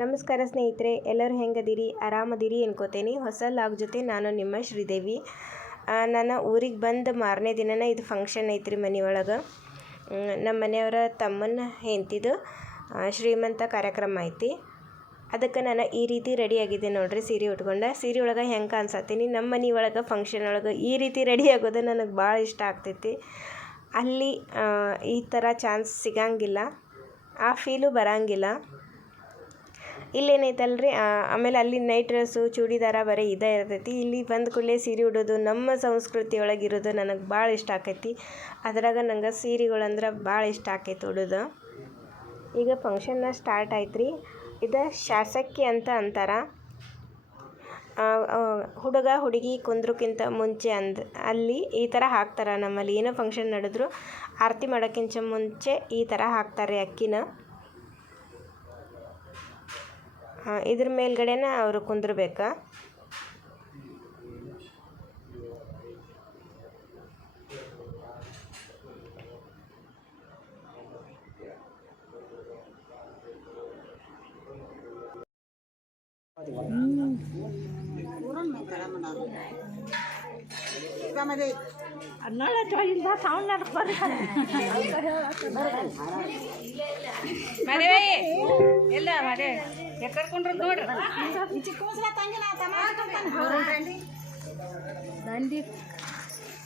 ನಮಸ್ಕಾರ ಸ್ನೇಹಿತರೆ ಎಲ್ಲರೂ ಹೆಂಗದಿರಿ ಆರಾಮದಿರಿ ಅನ್ಕೋತೀನಿ ಲಾಗ್ ಜೊತೆ ನಾನು ನಿಮ್ಮ ಶ್ರೀದೇವಿ ನಾನು ಊರಿಗೆ ಬಂದು ಮಾರನೇ ದಿನನೇ ಇದು ಫಂಕ್ಷನ್ ಐತ್ರಿ ಮನೆಯೊಳಗೆ ನಮ್ಮ ಮನೆಯವರ ತಮ್ಮನ ಹೆಂತಿದ್ದು ಶ್ರೀಮಂತ ಕಾರ್ಯಕ್ರಮ ಐತಿ ಅದಕ್ಕೆ ನಾನು ಈ ರೀತಿ ರೆಡಿ ಆಗಿದ್ದೆ ನೋಡ್ರಿ ಸೀರೆ ಉಟ್ಕೊಂಡ ಸೀರೆ ಒಳಗೆ ಹೆಂಗೆ ಅನ್ಸತ್ತೀನಿ ನಮ್ಮ ಮನೆ ಒಳಗೆ ಫಂಕ್ಷನ್ ಒಳಗೆ ಈ ರೀತಿ ರೆಡಿ ಆಗೋದು ನನಗೆ ಭಾಳ ಇಷ್ಟ ಆಗ್ತೈತಿ ಅಲ್ಲಿ ಈ ಥರ ಚಾನ್ಸ್ ಸಿಗಂಗಿಲ್ಲ ಆ ಫೀಲು ಬರಂಗಿಲ್ಲ ಇಲ್ಲೇನೈತಲ್ರಿ ಆಮೇಲೆ ಅಲ್ಲಿ ನೈಟ್ ಡ್ರೆಸ್ಸು ಚೂಡಿದಾರ ಬರೀ ಇರ್ತೈತಿ ಇಲ್ಲಿ ಬಂದ ಕೂಡಲೇ ಸೀರೆ ಉಡೋದು ನಮ್ಮ ಒಳಗೆ ಇರೋದು ನನಗೆ ಭಾಳ ಇಷ್ಟ ಆಕೈತಿ ಅದ್ರಾಗ ನನಗೆ ಸೀರೆಗಳಂದ್ರೆ ಭಾಳ ಇಷ್ಟ ಆಕೈತಿ ಉಡೋದು ಈಗ ಫಂಕ್ಷನ್ನ ಸ್ಟಾರ್ಟ್ ಆಯ್ತು ರೀ ಇದು ಶಾಸಕಿ ಅಂತ ಅಂತಾರೆ ಹುಡುಗ ಹುಡುಗಿ ಕುಂದ್ರಕ್ಕಿಂತ ಮುಂಚೆ ಅಂದ ಅಲ್ಲಿ ಈ ಥರ ಹಾಕ್ತಾರೆ ನಮ್ಮಲ್ಲಿ ಏನೋ ಫಂಕ್ಷನ್ ನಡೆದ್ರು ಆರತಿ ಮಾಡೋಕ್ಕಿಂತ ಮುಂಚೆ ಈ ಥರ ಹಾಕ್ತಾರೆ ಅಕ್ಕಿನ ಹಾಂ ಇದ್ರ ಮೇಲ್ಗಡೆನೇ ಅವರು ಕುಂದ್ರಬೇಕಾ ಇದು ಒಂದು ಮಕರ ಮನರೊ. ಇದಾಮಿದೆ ಅಣ್ಣಾ ಜೊತೆ ಬಾ ಫಾઉન ನಡೆಕೊಳಿ. ಮರೆವೆ ಎಲ್ಲ ಬಡೆ ತಂಗಿನ ತಮಾಷೆ ಅಂತ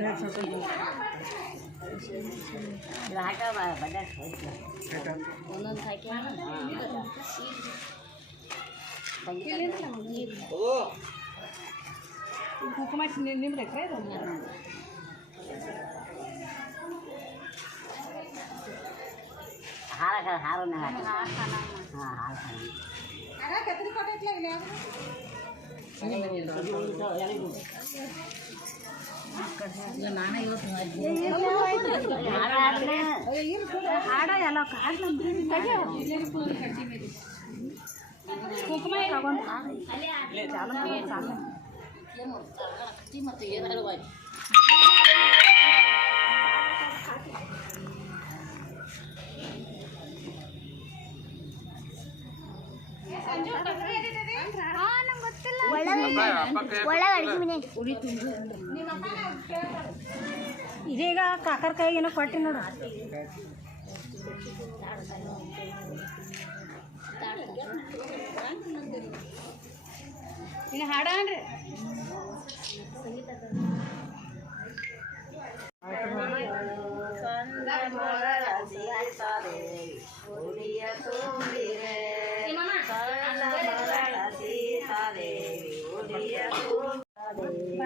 ಹಾರ ಹಾರ ಹಾರ ಕತ್ರಿ ಕೊಟ್ಟೈತಿ ಅಲ್ಲಿ ಏನು ಕಟ್ಟಿ ಮತ್ತೆ ಏನಾದ್ರು ಇದೀಗ ಕಾಕರಕಾಯಿಗಿನ ಕೊಟ್ಟಿ ನೋಡ ಹಾಡಾನ್ರಿ ಸಂಗೀತ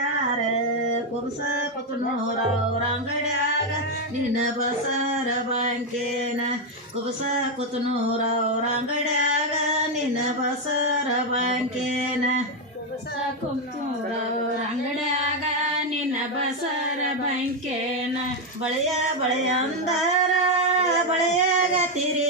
yare kumsa kutunora orangadaga nina basara bankena kumsa kutunora orangadaga nina basara bankena kumsa kutunora orangadaga nina basara bankena balaya balaya andara balaya gatire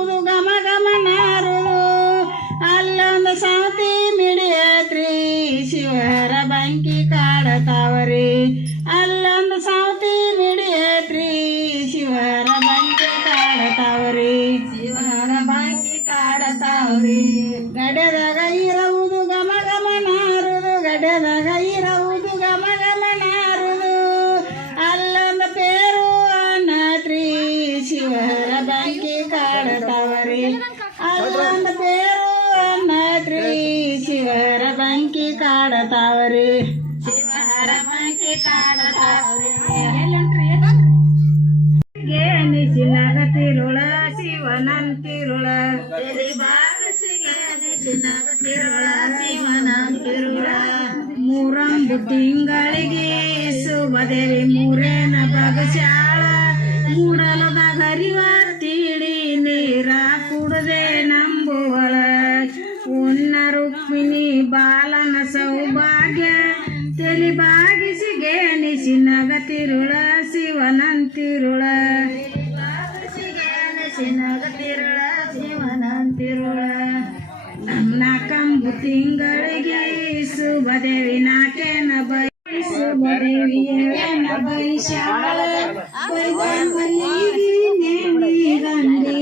தவறே ಲ ಶಿವನಂತಿರುಳ ತೆರಿ ಭಾಗಸಿಗೆದಿ ತಿನವ ತಿರುಳ ಶಿವನಂತಿರುಳ ಮೂರಂ ಬುದ್ಧಿಗಳಿಗೆ ಸುಬದರೆ ಮೂರೇನ ಭಾಗಶಾ ಮೂಡಲದಗರಿವಾ देवी